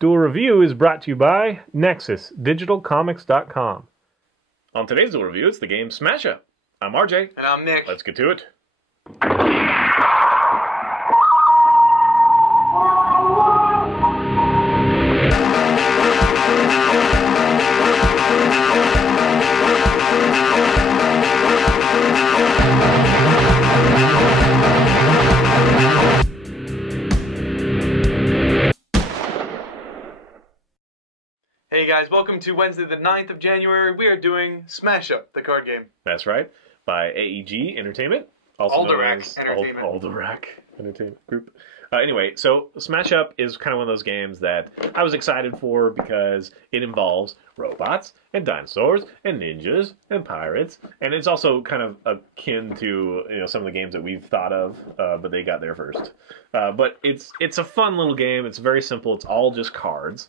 Duel Review is brought to you by NexusDigitalComics.com. On today's Duel Review, it's the game Smash Up. I'm RJ. And I'm Nick. Let's get to it. Hey guys, welcome to Wednesday the 9th of January. We are doing Smash Up, the card game. That's right. By AEG Entertainment. Also Alderac Entertainment. Alderac Entertainment Group. Anyway, so Smash Up is kind of one of those games that I was excited for because it involves robots and dinosaurs and ninjas and pirates, and it's also kind of akin to some of the games that we've thought of, but they got there first. But it's a fun little game. It's very simple. It's all just cards.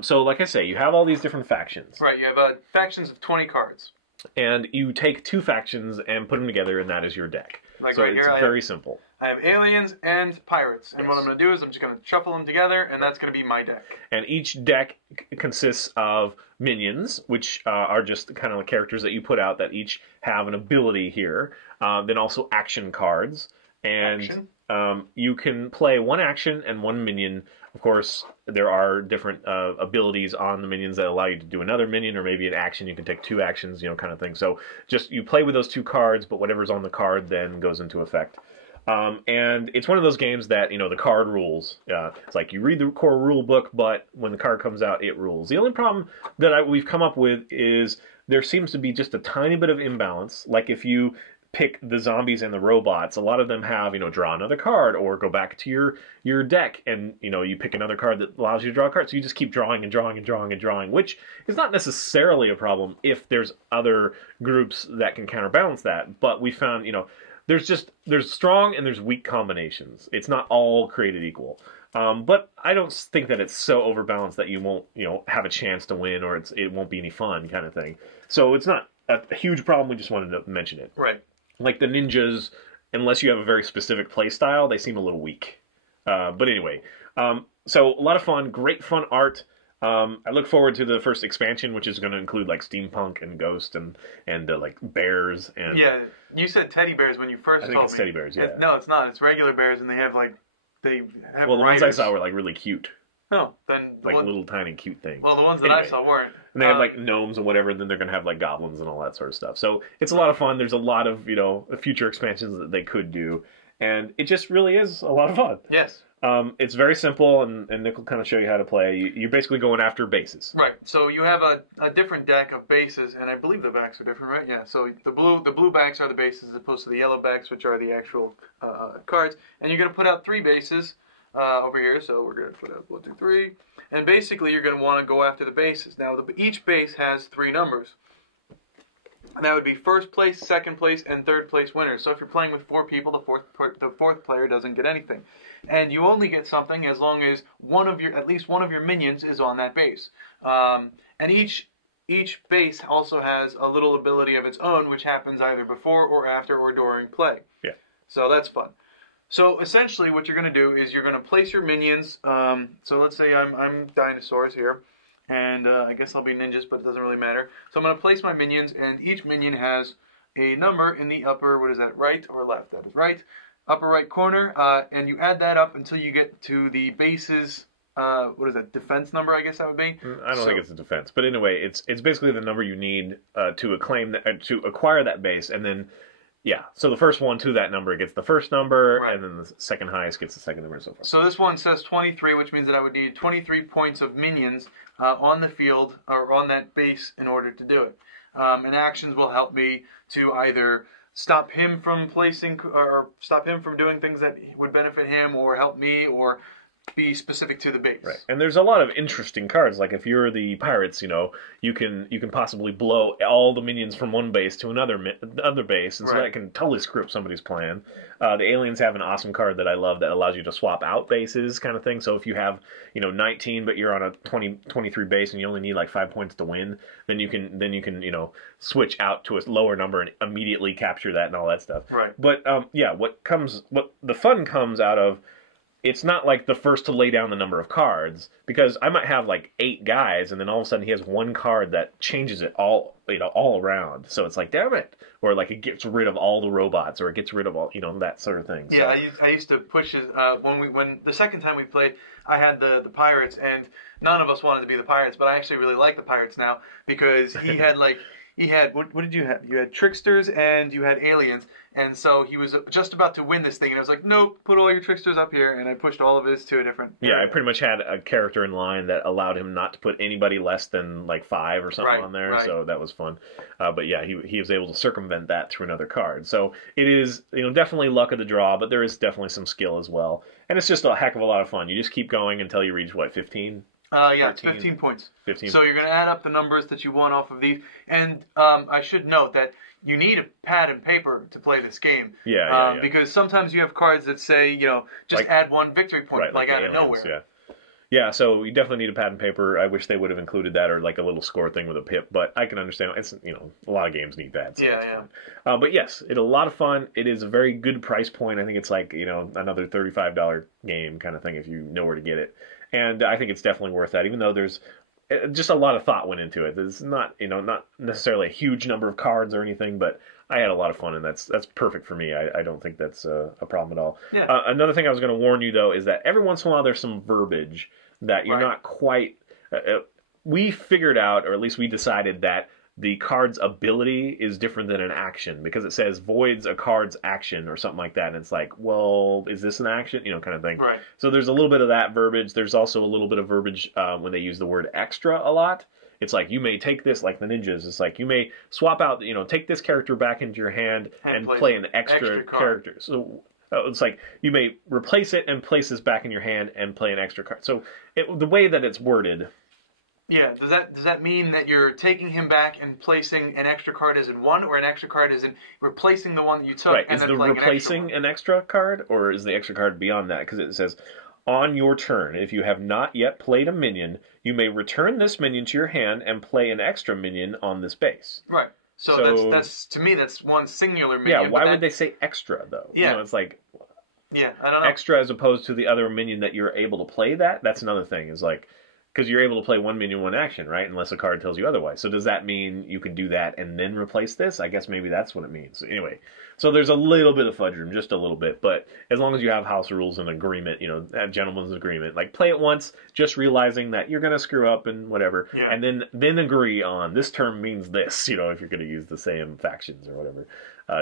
So like I say, you have all these different factions. Right, you have factions of 20 cards. And you take two factions and put them together, and that is your deck. Like so right it's here, very simple. I have aliens and pirates. And Yes. what I'm going to do is I'm just going to shuffle them together, and that's going to be my deck. And each deck consists of minions, which are just kind of the characters that you put out that each have an ability here. Then also action cards. And you can play one action and one minion. Of course, there are different abilities on the minions that allow you to do another minion, or maybe an action. You can take two actions, kind of thing. So just you play with those two cards, but whatever's on the card then goes into effect. And it's one of those games that, the card rules. It's like you read the core rule book, but when the card comes out, it rules. The only problem that we've come up with is there seems to be just a tiny bit of imbalance. Like if you pick the zombies and the robots, a lot of them have, draw another card or go back to your deck and, you pick another card that allows you to draw a card. So you just keep drawing and drawing and drawing and drawing, which is not necessarily a problem if there's other groups that can counterbalance that. But we found, there's strong and there's weak combinations. It's not all created equal. But I don't think that it's so overbalanced that you won't, have a chance to win or it won't be any fun kind of thing. So it's not a huge problem. We just wanted to mention it. Right. Like the ninjas, unless you have a very specific play style, they seem a little weak. But anyway, so a lot of fun, great fun art. I look forward to the first expansion, which is going to include like steampunk and ghost and like bears and. Yeah, you said teddy bears when you first told me. It's teddy bears. Yeah. No, it's not. It's regular bears, and they have well, the riders. ones I saw were like really cute. No, then like little tiny cute things. Well, the ones that I saw weren't. And they have like gnomes and whatever, and then they're going to have like goblins and all that sort of stuff. So it's a lot of fun. There's a lot of, future expansions that they could do. And it just really is a lot of fun. Yes. It's very simple, and Nick will kind of show you how to play. You're basically going after bases. Right. So you have a different deck of bases, and I believe the backs are different, right? Yeah. So the blue backs are the bases as opposed to the yellow backs, which are the actual cards. And you're going to put out three bases over here. So we're going to put out 1, 2, 3. And basically, you're going to want to go after the bases. Now, each base has 3 numbers. And that would be first place, second place, and third place winners. So if you're playing with 4 people, the fourth player doesn't get anything. And you only get something as long as at least one of your minions is on that base. And each base also has a little ability of its own, which happens either before or after or during play. Yeah. So that's fun. So essentially, what you're going to do is you're going to place your minions. So let's say I'm dinosaurs here, and I guess I'll be ninjas, but it doesn't really matter. So I'm going to place my minions, and each minion has a number in the upper, what is that, right or left? That is right, upper right corner, and you add that up until you get to the base's, what is that, defense number, I guess that would be? I don't think it's a defense, but anyway, it's basically the number you need to acquire that base, and then. Yeah, so the first one to that number gets the first number, right. And then the second highest gets the second number, and so forth. So this one says 23, which means that I would need 23 points of minions on the field, or on that base, in order to do it. And actions will help me to either stop him from placing, or stop him from doing things that would benefit him, or help me, or be specific to the base. Right. And there's a lot of interesting cards. Like if you're the pirates, you can possibly blow all the minions from one base to another base, and so that can totally screw up somebody's plan. The aliens have an awesome card that I love that allows you to swap out bases, kind of thing. So if you have 19, but you're on a 23 base and you only need like 5 points to win, then you can switch out to a lower number and immediately capture that and all that stuff. Right. But yeah, what the fun comes out of it's not like the first to lay down the number of cards, because I might have like 8 guys, and then all of a sudden he has one card that changes it all, all around. So it's like, damn it, or like it gets rid of all the robots, or it gets rid of all, that sort of thing. So. Yeah, I used to push his when the second time we played, I had the pirates, and none of us wanted to be the pirates, but I actually really like the pirates now because he had what did you have? You had tricksters and you had aliens. And so he was just about to win this thing, and I was like, nope, put all your tricksters up here, and I pushed all of his to a different... Yeah, I pretty much had a character in line that allowed him not to put anybody less than, like, 5 or something on there, so that was fun. But yeah, he was able to circumvent that through another card. So it is, definitely luck of the draw, but there is definitely some skill as well. And it's just a heck of a lot of fun. You just keep going until you reach, what, 15? Yeah, it's 15 points. 15 so you're going to add up the numbers that you won off of these. And I should note that you need a pad and paper to play this game. Yeah. Because sometimes you have cards that say, just like, add 1 victory point, right, like out aliens, of nowhere. Yeah, so you definitely need a pad and paper. I wish they would have included that, or like a little score thing with a pip, but I can understand. It's, a lot of games need that. So but yes, it's a lot of fun. It is a very good price point. I think it's like, another $35 game kind of thing if you know where to get it. And I think it's definitely worth that, even though there's just a lot of thought went into it. There's not, not necessarily a huge number of cards or anything, but I had a lot of fun, and that's perfect for me. I don't think that's a problem at all. Yeah. Another thing I was going to warn you, though, is that every once in a while there's some verbiage that you're not quite... we figured out, or at least we decided, that the card's ability is different than an action, because it says voids a card's action or something like that, and it's like, well, is this an action? Kind of thing. Right. So there's a little bit of that verbiage. There's also a little bit of verbiage when they use the word extra a lot. It's like, you may take this, like the ninjas, it's like, you may swap out, take this character back into your hand and play an extra character. So it's like, you may replace it and place this back in your hand and play an extra card. So the way that it's worded... Yeah, does that mean that you're taking him back and placing an extra card as in 1, or an extra card as in replacing the one that you took? Right, and is then the playing replacing an extra card, or is the extra card beyond that? Because it says, on your turn, if you have not yet played a minion, you may return this minion to your hand and play an extra minion on this base. Right. So that's to me, that's one singular minion. Yeah, why would they say extra, though? Yeah. It's like... Yeah, I don't know. Extra as opposed to the other minion that you're able to play that? That's another thing, is like... Because you're able to play 1 minion, 1 action, right? Unless a card tells you otherwise. So does that mean you can do that and then replace this? I guess maybe that's what it means. So anyway, so there's a little bit of fudge room, just a little bit. But as long as you have house rules and agreement, a gentleman's agreement, like play it once, just realizing that you're going to screw up and whatever, and then agree on this term means this, if you're going to use the same factions or whatever,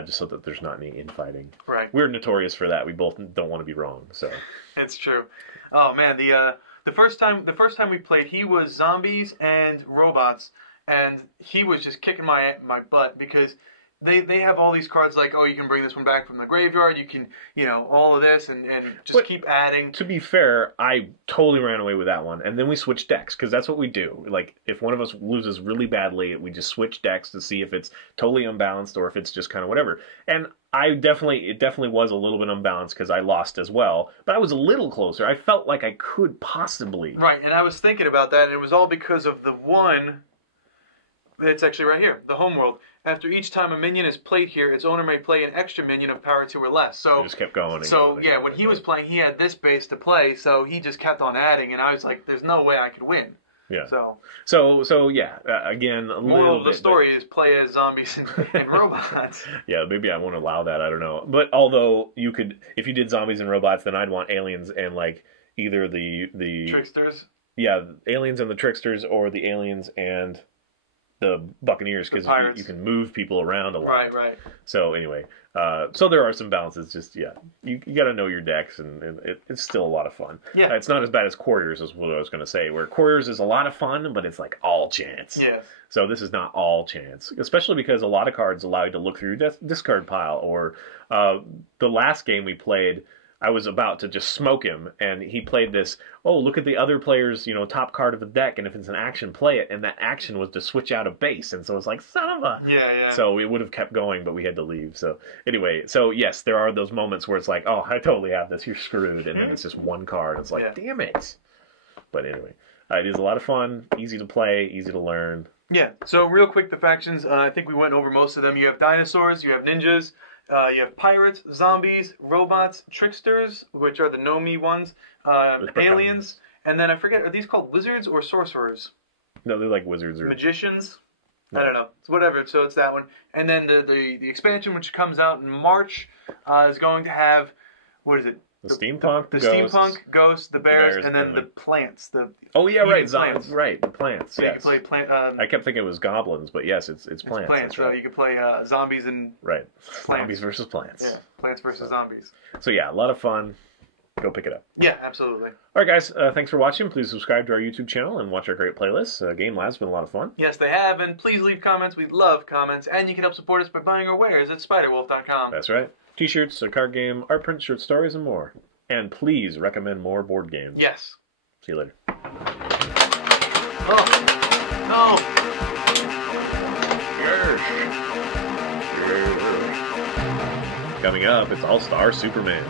just so that there's not any infighting. Right. We're notorious for that. We both don't want to be wrong. So it's true. Oh man, the first time we played, he was zombies and robots, and he was just kicking my butt because they have all these cards like, oh, you can bring this one back from the graveyard, you can, all of this, and just keep adding. To be fair, I totally ran away with that one, and then we switched decks, because that's what we do. Like, if one of us loses really badly, we just switch decks to see if it's totally unbalanced or if it's just kind of whatever. And it definitely was a little bit unbalanced because I lost as well, but I was a little closer. I felt like I could possibly. Right, and I was thinking about that, and it was all because of the one... It's actually right here, the homeworld. After each time a minion is played here, its owner may play an extra minion of power 2 or less. So it just kept going. When he was playing, he had this base to play, so he just kept on adding, and I was like, "There's no way I could win." Yeah. So yeah. Again, a moral of the bit, story is play as zombies and robots. Yeah, maybe I won't allow that. I don't know. But although you could, if you did zombies and robots, then I'd want aliens and like either the tricksters. Yeah, aliens and the tricksters, or the aliens and the Buccaneers, because you can move people around a lot. Right. So anyway, so there are some balances. Just you got to know your decks, and it's still a lot of fun. Yeah, it's not as bad as Couriers, is what I was going to say. Where Couriers is a lot of fun, but it's like all chance. Yeah. So this is not all chance, especially because a lot of cards allow you to look through your discard pile. Or the last game we played, I was about to just smoke him, and he played this, oh, look at the other player's, top card of the deck, and if it's an action, play it, and that action was to switch out a base, and so it's like, son of a... Yeah. So we would have kept going, but we had to leave. So anyway, so yes, there are those moments where it's like, oh, I totally have this, you're screwed, and then it's just one card, it's like, damn it. But anyway, it is a lot of fun, easy to play, easy to learn. Yeah, so real quick, the factions, I think we went over most of them. You have dinosaurs, you have ninjas, You have pirates, zombies, robots, tricksters, which are the Nomi ones, aliens, and then I forget, are these called wizards or sorcerers? No, they're like wizards or magicians. No. I don't know. It's whatever. So it's that one, and then the expansion, which comes out in March, is going to have what is it? The steampunk, the ghosts, steampunk, ghosts, the bears, and then the plants. The oh yeah, right, plants. Right, the plants. So yes. you can play plant. I kept thinking it was goblins, but yes, it's plants. Plants. So right. you can play zombies and right, plants. zombies versus plants. Yeah, plants versus zombies. So yeah, a lot of fun. Go pick it up. Yeah, absolutely. All right, guys. Thanks for watching. Please subscribe to our YouTube channel and watch our great playlists. Game Lab's been a lot of fun. Yes, they have, and please leave comments. We love comments, and you can help support us by buying our wares at spiderwolf.com. That's right. T-shirts, a card game, art print, short stories, and more. And please recommend more board games. Yes. See you later. Oh, no. Coming up, it's All-Star Superman.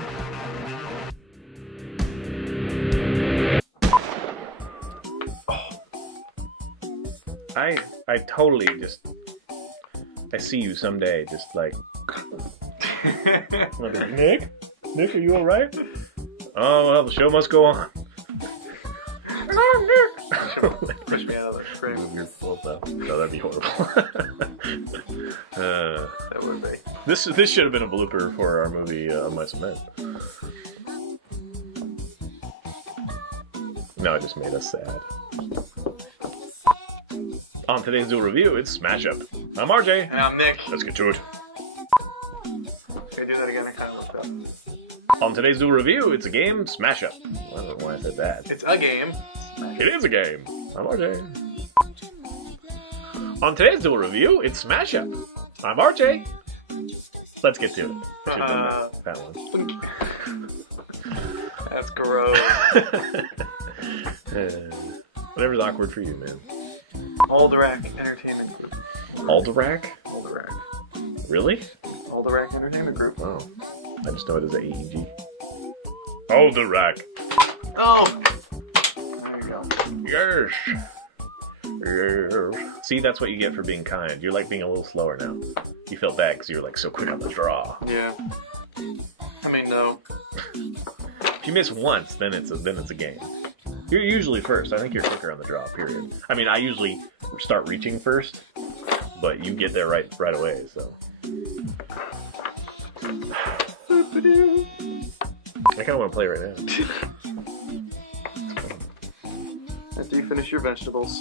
I totally just, I see you someday just like, Nick, are you all right? Oh, well, the show must go on. Push me out of the frame. No, that'd be horrible. That would be. This should have been a blooper for our movie, Mice and Men. No, it just made us sad. On today's Duel review, it's Smash Up. I'm RJ. And I'm Nick. Let's get to it. Can I do that again? I kind of looked up. On today's Duel review, it's a game Smash Up. I don't know why I said that. It's a game. It is a game. I'm RJ. On today's Duel review, it's Smash Up. I'm RJ. Let's get to it. I should have done that one. That's gross. Whatever's awkward for you, man. Alderac Entertainment Group. Alderac? Alderac. Really? Alderac Entertainment Group. Oh. I just know it as AEG. Alderac. Oh! There you go. Yes. Yes. See, that's what you get for being kind. You're like being a little slower now. You felt bad because you're like so quick on the draw. Yeah. I mean, no. If you miss once, then it's a game. You're usually first. I think you're quicker on the draw, period. I mean, I usually start reaching first, but you get there right away, so. I kind of want to play right now. After you finish your vegetables.